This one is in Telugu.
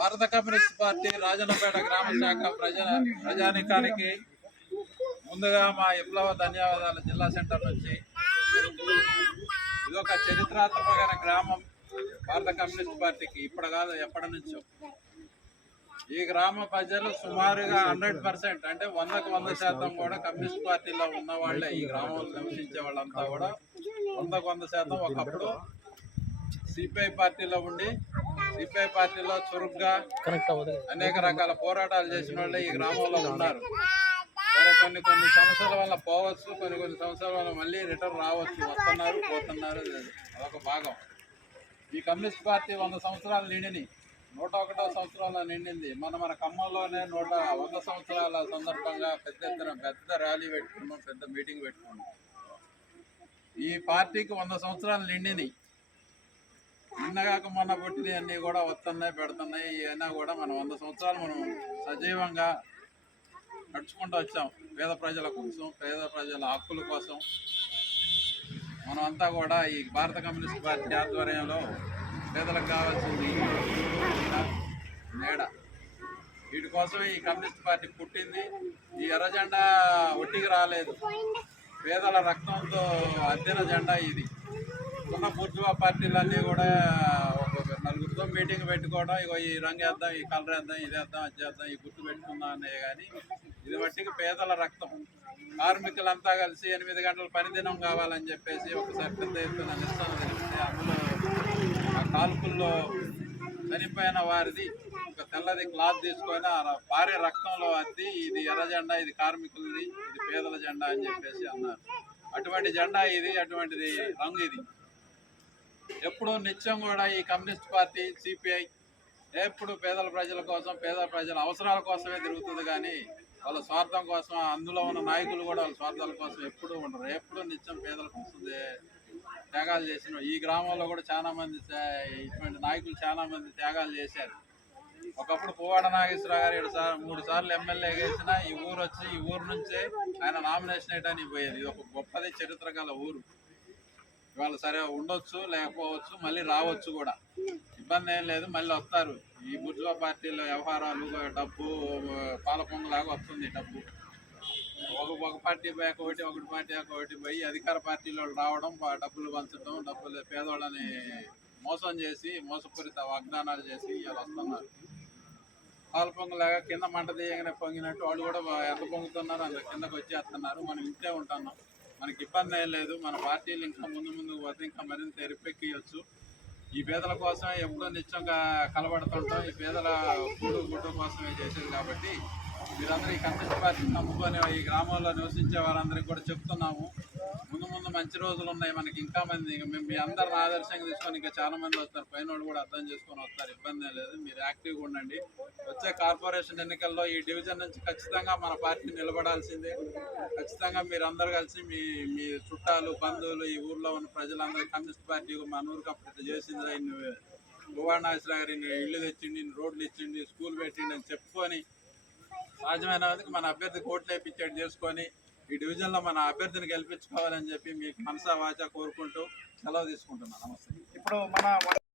భారత కమ్యూనిస్ట్ పార్టీ రాజన్నపేట గ్రామ శాఖ ప్రజానికానికి ముందుగా మా విప్లవ ధన్యవాదాలు. జిల్లా సెంటర్ నుంచి ఇది ఒక చరిత్రాత్మకమైన గ్రామం. భారత కమ్యూనిస్ట్ పార్టీకి ఇప్పుడు కాదు, ఎప్పటి నుంచో ఈ గ్రామ ప్రజలు సుమారుగా 100% అంటే 100% కూడా కమ్యూనిస్ట్ పార్టీలో ఉన్న వాళ్ళే. ఈ గ్రామంలో నివసించే వాళ్ళంతా కూడా 100% ఒకప్పుడు సిపిఐ పార్టీలో ఉండి సిపిఐ పార్టీలో చురుగ్గా అనేక రకాల పోరాటాలు చేసిన వాళ్ళే ఈ గ్రామంలో ఉన్నారు. సరే, కొన్ని సంవత్సరాల వల్ల పోవచ్చు, కొన్ని సంవత్సరాల వల్ల మళ్ళీ రిటర్న్ రావచ్చు, వస్తున్నారు పోతున్నారు. అదొక భాగం. ఈ కమ్యూనిస్ట్ పార్టీ 100 సంవత్సరాలు నిండిని 101వ సంవత్సరంలో నిండింది. మన ఖమ్మంలోనే 100 సంవత్సరాల సందర్భంగా పెద్ద ర్యాలీ పెట్టుకున్నాం, పెద్ద మీటింగ్ పెట్టుకున్నాం. ఈ పార్టీకి 100 సంవత్సరాలు నిండిని. నిన్నగాక మొన్న పుట్టినవి అన్నీ కూడా వస్తున్నాయి, పెడుతున్నాయి. అయినా కూడా మనం 100 సంవత్సరాలు మనం సజీవంగా నడుచుకుంటూ వచ్చాం. పేద ప్రజల కోసం, పేద ప్రజల హక్కుల కోసం మనమంతా కూడా ఈ భారత కమ్యూనిస్ట్ పార్టీ ఆధ్వర్యంలో పేదలకు కావాల్సింది నీడ. వీటి కోసమే ఈ కమ్యూనిస్ట్ పార్టీ పుట్టింది. ఈ ఎర్ర జెండా ఒట్టికి రాలేదు, పేదల రక్తంతో అద్దిన జెండా ఇది. ఉన్న బూర్జువా పార్టీలన్నీ కూడా ఒక నలుగురితో మీటింగ్ పెట్టుకోవడం, ఇగో ఈ రంగు వేద్దాం, ఈ కలర్ వేద్దాం, ఇది వేద్దాం, అది చేద్దాం, ఈ గుర్తు పెట్టుకుందాం అనే. కానీ ఇది మట్టికి పేదల రక్తం. కార్మికులంతా కలిసి 8 గంటల పనిదినం కావాలని చెప్పేసి ఒకసారి పెద్ద ఎత్తున నిరసన తెలిపితే అందులో ఆ కాల్పుల్లో చనిపోయిన వారిది ఒక తెల్లది క్లాత్ తీసుకొని ఆ భార్య రక్తంలో అద్ది ఇది ఎర్ర జెండా, ఇది కార్మికులది, ఇది పేదల జెండా అని చెప్పేసి అన్నారు. అటువంటి జెండా ఇది, అటువంటిది రంగు ఇది. ఎప్పుడు నిత్యం కూడా ఈ కమ్యూనిస్ట్ పార్టీ సిపిఐ ఎప్పుడు పేదల ప్రజల కోసం, పేద ప్రజల అవసరాల కోసమే తిరుగుతుంది. కానీ వాళ్ళ స్వార్థం కోసం, అందులో ఉన్న నాయకులు కూడా వాళ్ళ స్వార్థాల కోసం ఎప్పుడూ ఉండరు. ఎప్పుడు నిత్యం పేదల కోసం త్యాగాలు చేసిన ఈ గ్రామంలో కూడా చాలా మంది ఇటువంటి నాయకులు చాలా మంది త్యాగాలు చేశారు. ఒకప్పుడు పువ్వాడ నాగేశ్వరరావు గారు 3 సార్లు ఎమ్మెల్యే గెలిచినా ఈ ఊరు వచ్చి ఈ ఊరు నుంచే ఆయన నామినేషన్ వేయడానికి పోయేది. ఇది ఒక గొప్పది, చరిత్ర గల ఊరు. ఇవాళ సరే ఉండొచ్చు, లేకపోవచ్చు, మళ్ళీ రావచ్చు కూడా, ఇబ్బంది ఏం లేదు. మళ్ళీ వస్తారు. ఈ బుర్జువా పార్టీలో వ్యవహారాలు, డబ్బు పాల పొంగులాగా వస్తుంది డబ్బు. ఒక పార్టీ పోయాక ఒకటి పార్టీ ఒకటి పోయి అధికార పార్టీలో రావడం, డబ్బులు పంచడం, డబ్బులు పేదవాళ్ళని మోసం చేసి మోసపూరిత వాగ్దానాలు చేసి ఇలా వస్తున్నారు. పాల పొంగులాగా కింద మంట తీయగానే పొంగినట్టు వాళ్ళు కూడా ఎంత పొంగుతున్నారు అంత కిందకు వచ్చేస్తున్నారు. మనం ఇంతే ఉంటున్నాం, మనకి ఇబ్బంది ఏం లేదు. మన పార్టీలు ఇంకా ముందు పోతే ఇంకా మరింత ఎరిపెక్కియచ్చు. ఈ పేదల కోసమే ఎప్పుడో నిత్యంగా కలబడుతుంటాం. ఈ పేదల గుడ్డు కోసమే చేసేది. కాబట్టి మీరందరూ ఈ కమ్యూనిస్ట్ పార్టీని నమ్ముకొని ఈ గ్రామంలో నివసించే వారందరికీ కూడా చెప్తున్నాము, ముందు మంచి రోజులు ఉన్నాయి మనకి. ఇంకా మంది మేము మీ అందరిని ఆదర్శంగా తీసుకొని ఇంకా చాలా మంది వస్తారు. పైన వాళ్ళు కూడా అర్థం చేసుకొని వస్తారు, ఇబ్బంది లేదు. మీరు యాక్టివ్గా ఉండండి. వచ్చే కార్పొరేషన్ ఎన్నికల్లో ఈ డివిజన్ నుంచి ఖచ్చితంగా మన పార్టీ నిలబడాల్సిందే. ఖచ్చితంగా మీరందరూ కలిసి మీ చుట్టాలు, బంధువులు, ఈ ఊర్లో ఉన్న ప్రజలందరూ కమ్యూనిస్ట్ పార్టీ మన ఊరికి అప్పుడు చేసింది, ఇన్ని పువ్వాడ నాగేశ్వరరావు గారు ఇన్ని ఇల్లు తెచ్చిండి, ఇన్ని రోడ్లు ఇచ్చిండి, స్కూల్ పెట్టిండి అని చెప్పుకొని సాధ్యమైన మన అభ్యర్థికి ఓట్లు వేయించేట్టు చేసుకొని ఈ డివిజన్లో మన అభ్యర్థిని గెలిపించుకోవాలని చెప్పి మీకు మనసా వాచా కోరుకుంటూ సెలవు తీసుకుంటున్నాను. నమస్తే. ఇప్పుడు మన